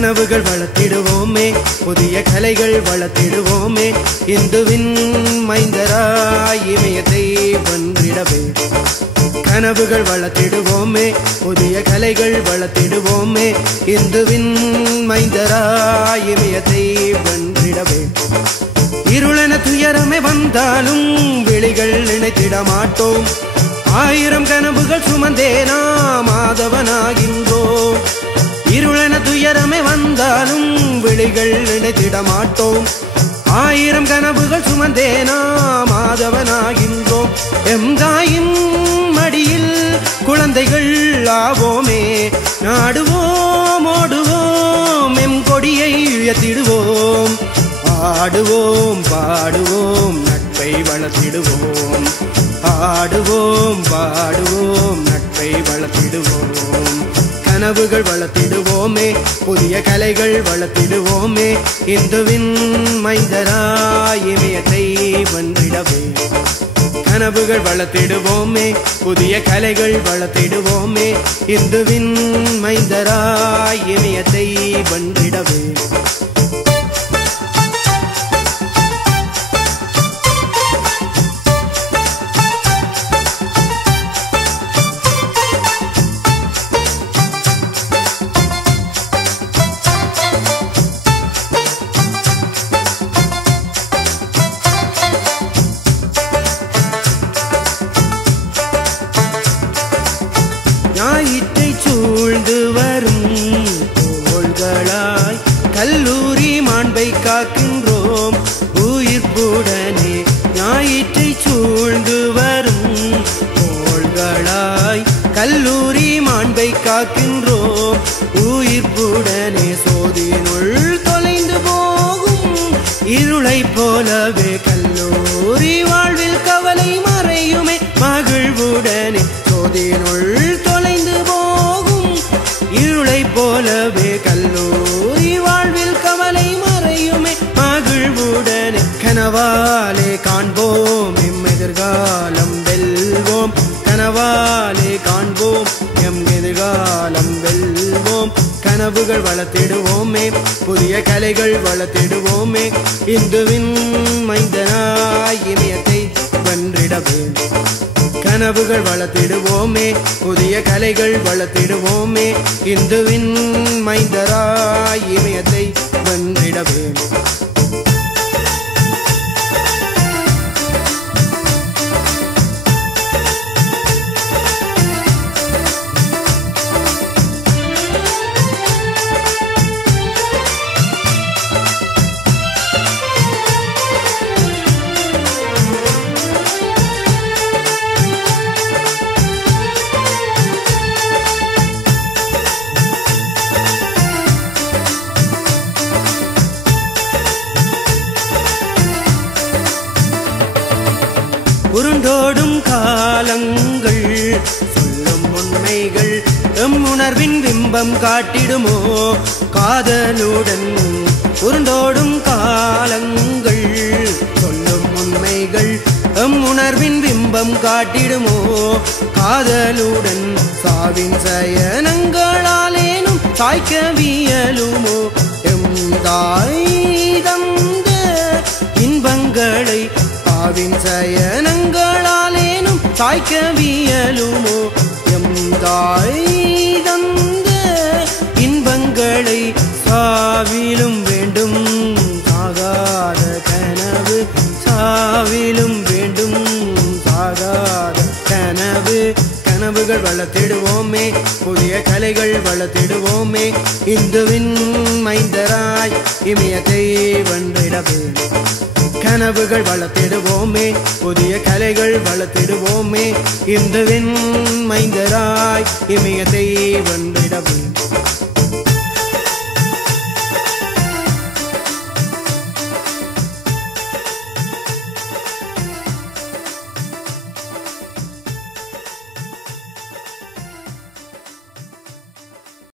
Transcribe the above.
கனவுகள் வளர்த்திடுவோமே புதிய கலைகள் வளர்த்திடுவோமே இந்துவின் மைந்தராய் இமயத்தை வந்திடவே கனவுகள் வளர்த்திடுவோமே புதிய கலைகள் வளர்த்திடுவோமே இந்துவின் மைந்தராய் இமயத்தை வந்திடவே இருளென துயரமே வந்தாலும் விழிகள் நினைத்திட மாட்டோம். ஆயிரம் கனவுகள் சுமந்தே நாம் மாதவனாகின்றோம் துயரமே வந்தாலும் விழிகள் நினைத்திட மாட்டோம் ஆயிரம் கனவுகள் சுமந்தே நாம் மாதவனாகின்றோம். எம் தாயின் மடியில் குழந்தைகள் ஆவோமே. நாடுவோம் ஓடுவோம் எம் கொடியை உயர்த்திடுவோம் ஆடுவோம் பாடுவோம் நட்பை வளர்த்திடுவோம். ஆடுவோம் பாடுவோம் நட்பை வளர்த்திடுவோம். கனவுகள் வளர்த்திடுவோமே புதிய கலைகள் வளர்த்திடுவோமே இந்துவின் மைந்தராய் இமயத்தை வென்றிடவே. கனவுகள் வளர்த்திடுவோமே புதிய கலைகள் வளர்த்திடுவோமே இந்துவின் மைந்தராய் இமயத்தை வென்றிடவே. கல்லூரி மாண்பை காக்கின்றோம். உயிர்ப்புடனே சோதியினுள் தொலைந்து போகும். இருளை போலவே கல்லூரி வாழ்வில் கவலை மறையுமே. மகிழ்வுடனே சோதியினுள் தொலைந்து போகும். இருளை போலவே கல்லூரி வாழ்வில் கவலை மறையுமே. மகிழ்வுடனே கனவாலே காண்போம். எம் எதிர்காலம் கனவாலே காண்போம். எம் எதிர்காலம் வெல்வோம். கனவுகள் வளர்த்திடுவோமே. புதிய கலைகள் வளர்த்திடுவோமே. இந்துவின் மைந்தனாய் இமயத்தை வென்றிடவே கனவுகள் வளர்த்திடுவோமே. புதிய கலைகள் வளர்த்திடுவோமே. இந்துவின் மைந்தரா வந்தோடும் காலங்கள். சொல்லும் உண்மைகள் எம் உணர்வின் பிம்பம் காட்டிடுமோ? காதலுடன் உருண்டோடும் காலங்கள். சொல்லும் உண்மைகள் எம் உணர்வின் பிம்பம் காட்டிடுமோ? காதலுடன் சாவின் சயனங்களாலேனும் தாய்க்கவியலுமோ எம் தாய் தந்த இன்பங்களை ஆவின் சயனங்கள் தாய்க்கவியலுமோ எம் தாய் தந்த இன்பங்களை சாவிலும் வேண்டும். சாகாத கனவு சாவிலும் வேண்டும். சாகாத கனவு கனவுகள் வளர்த்திடுவோமே. புதிய கலைகள் வளர்த்திடுவோமே. இந்துவின் மைந்தராய் இமயத்தை வென்றிடவே. கனவுகள் வளர்த்திடுவோமே புதிய கலைகள் வளர்த்திடுவோமே. இந்துவின் மைந்தராய் இமயத்தை வந்திடவும்